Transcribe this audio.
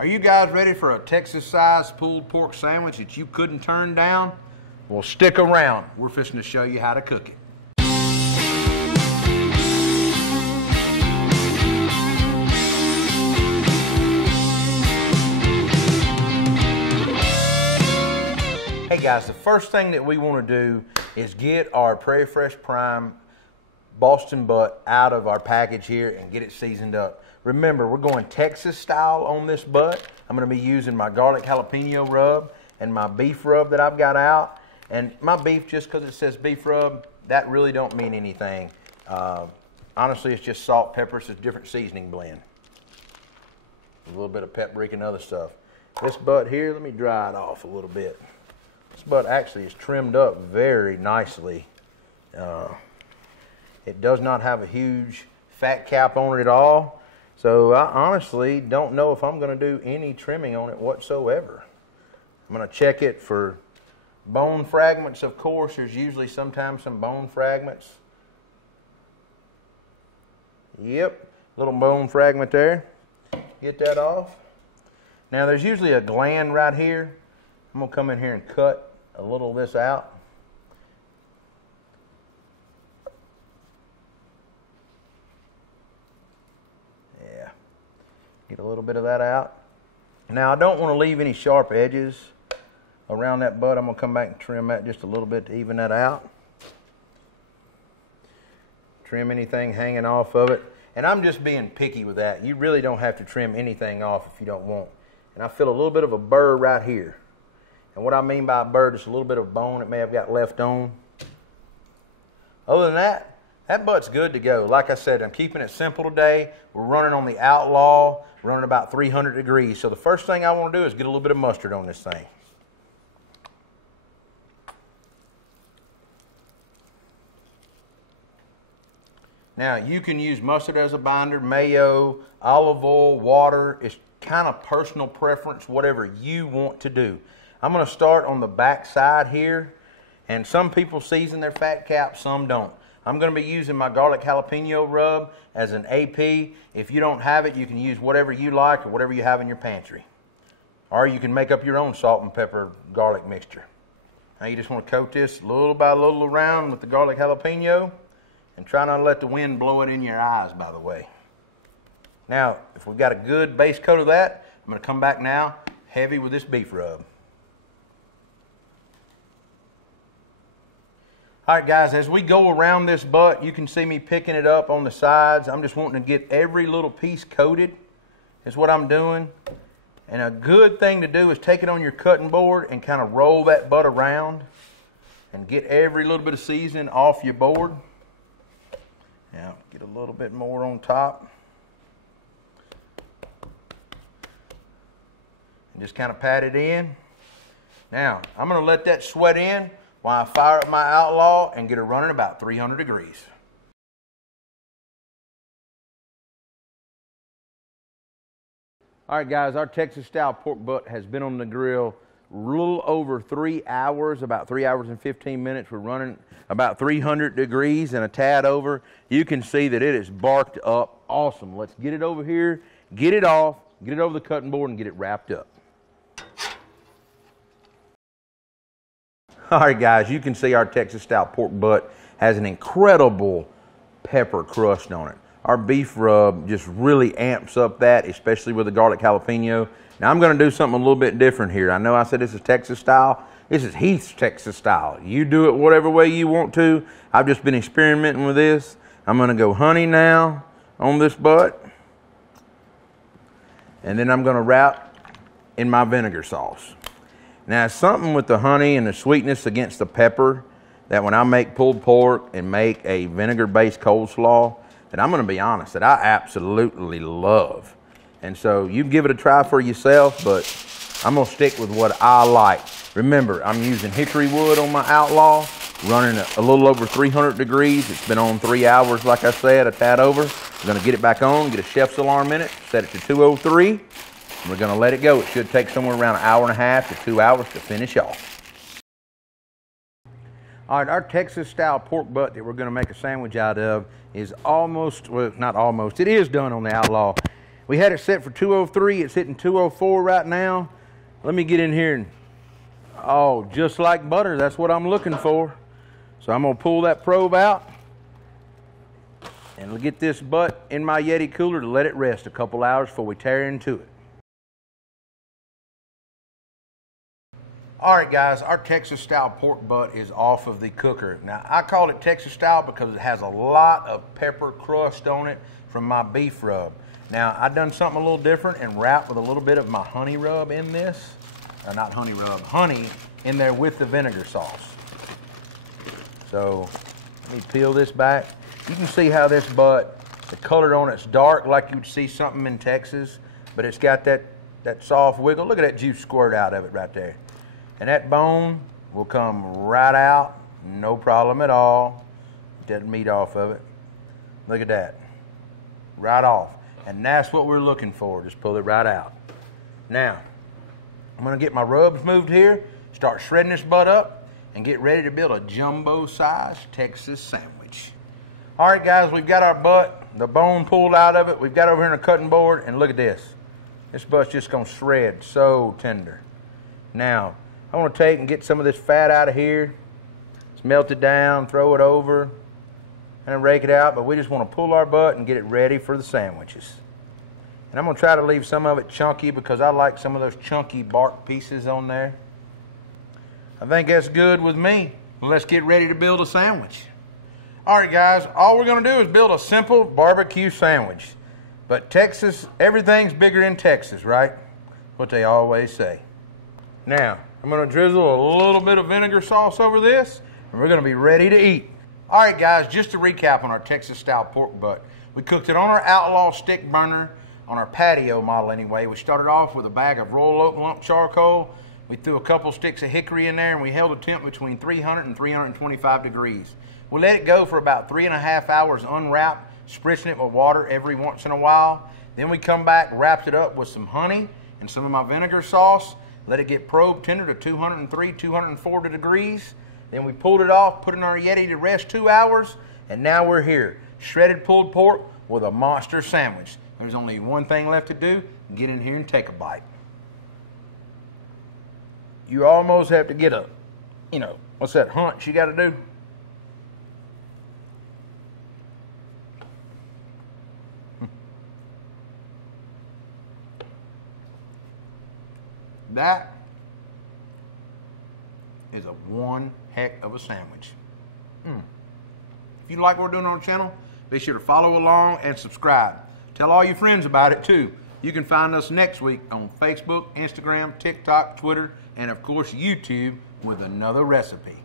Are you guys ready for a Texas-sized pulled pork sandwich that you couldn't turn down? Well, stick around. We're fixing to show you how to cook it. Hey guys, the first thing that we want to do is get our Prairie Fresh Prime Boston butt out of our package here and get it seasoned up. Remember, we're going Texas style on this butt. I'm going to be using my garlic jalapeno rub and my beef rub that I've got out. And my beef, just because it says beef rub, that really don't mean anything. Honestly, it's just salt, pepper, it's a different seasoning blend. A little bit of paprika and other stuff. This butt here, let me dry it off a little bit. This butt actually is trimmed up very nicely. It does not have a huge fat cap on it at all. So I honestly don't know if I'm going to do any trimming on it whatsoever. I'm going to check it for bone fragments, of course. There's usually sometimes some bone fragments. Yep, little bone fragment there. Get that off. Now there's usually a gland right here. I'm going to come in here and cut a little of this out. Yeah, get a little bit of that out. Now I don't want to leave any sharp edges around that butt. I'm going to come back and trim that just a little bit to even that out. Trim anything hanging off of it. And I'm just being picky with that. You really don't have to trim anything off if you don't want. And I feel a little bit of a burr right here. And what I mean by a burr, just a little bit of bone that may have got left on. Other than that, that butt's good to go. Like I said, I'm keeping it simple today. We're running on the Outlaw, running about 300 degrees. So the first thing I want to do is get a little bit of mustard on this thing. Now, you can use mustard as a binder, mayo, olive oil, water. It's kind of personal preference, whatever you want to do. I'm going to start on the back side here, and some people season their fat cap, some don't. I'm going to be using my garlic jalapeno rub as an AP. If you don't have it, you can use whatever you like or whatever you have in your pantry. Or you can make up your own salt and pepper garlic mixture. Now you just want to coat this little by little around with the garlic jalapeno, and try not to let the wind blow it in your eyes, by the way. Now, if we've got a good base coat of that, I'm going to come back now heavy with this beef rub. All right, guys, as we go around this butt, you can see me picking it up on the sides. I'm just wanting to get every little piece coated is what I'm doing. And a good thing to do is take it on your cutting board and kind of roll that butt around and get every little bit of seasoning off your board. Now, get a little bit more on top. And just kind of pat it in. Now, I'm going to let that sweat in while I fire up my Outlaw and get it running about 300 degrees. All right, guys, our Texas style pork butt has been on the grill a little over 3 hours, about 3 hours and 15 minutes. We're running about 300 degrees and a tad over. You can see that it is barked up awesome. Let's get it over here, get it off, get it over the cutting board, and get it wrapped up. All right, guys, you can see our Texas style pork butt has an incredible pepper crust on it. Our beef rub just really amps up that, especially with the garlic jalapeno. Now, I'm going to do something a little bit different here. I know I said this is Texas style. This is Heath's Texas style. You do it whatever way you want to. I've just been experimenting with this. I'm going to go honey now on this butt. And then I'm going to wrap in my vinegar sauce. Now, it's something with the honey and the sweetness against the pepper that when I make pulled pork and make a vinegar-based coleslaw, that I'm going to be honest, that I absolutely love. And so you give it a try for yourself, but I'm going to stick with what I like. Remember, I'm using hickory wood on my Outlaw, running a little over 300 degrees. It's been on 3 hours, like I said, a tad over. I'm going to get it back on, get a chef's alarm in it, set it to 203. And we're going to let it go. It should take somewhere around an hour and a half to 2 hours to finish off. All right, our Texas style pork butt that we're going to make a sandwich out of is almost, well, not almost, it is done on the Outlaw. We had it set for 203. It's hitting 204 right now. Let me get in here and, oh, just like butter. That's what I'm looking for. So I'm going to pull that probe out and get this butt in my Yeti cooler to let it rest a couple hours before we tear into it. All right, guys, our Texas style pork butt is off of the cooker. Now, I call it Texas style because it has a lot of pepper crust on it from my beef rub. Now, I've done something a little different and wrapped with a little bit of my honey rub in this. Or not honey rub, honey in there with the vinegar sauce. So, let me peel this back. You can see how this butt, the color on it's dark like you'd see something in Texas, but it's got that soft wiggle. Look at that juice squirt out of it right there. And that bone will come right out, no problem at all. Get the meat off of it. Look at that, right off. And that's what we're looking for, just pull it right out. Now, I'm gonna get my rubs moved here, start shredding this butt up, and get ready to build a jumbo-sized Texas sandwich. All right, guys, we've got our butt, the bone pulled out of it. We've got it over here on a cutting board, and look at this. This butt's just gonna shred, so tender. Now, I want to take and get some of this fat out of here. Just melt it down, throw it over, and then rake it out. But we just want to pull our butt and get it ready for the sandwiches. And I'm going to try to leave some of it chunky because I like some of those chunky bark pieces on there. I think that's good with me. Let's get ready to build a sandwich. All right, guys, all we're going to do is build a simple barbecue sandwich. But Texas, everything's bigger in Texas, right? What they always say. Now, I'm going to drizzle a little bit of vinegar sauce over this, and we're going to be ready to eat. All right, guys, just to recap on our Texas-style pork butt. We cooked it on our Outlaw stick burner, on our Patio model anyway. We started off with a bag of royal oak lump charcoal. We threw a couple sticks of hickory in there, and we held a temp between 300 and 325 degrees. We let it go for about 3.5 hours unwrapped, spritzing it with water every once in a while. Then we come back, wrapped it up with some honey and some of my vinegar sauce. Let it get probe tender to 203, 240 degrees. Then we pulled it off, put it in our Yeti to rest 2 hours, and now we're here. Shredded pulled pork with a monster sandwich. There's only one thing left to do, get in here and take a bite. You almost have to get a, what's that hunch you got to do? That is a one heck of a sandwich. If you like what we're doing on the channel, be sure to follow along and subscribe. Tell all your friends about it too. You can find us next week on Facebook, Instagram, TikTok, Twitter, and of course YouTube with another recipe.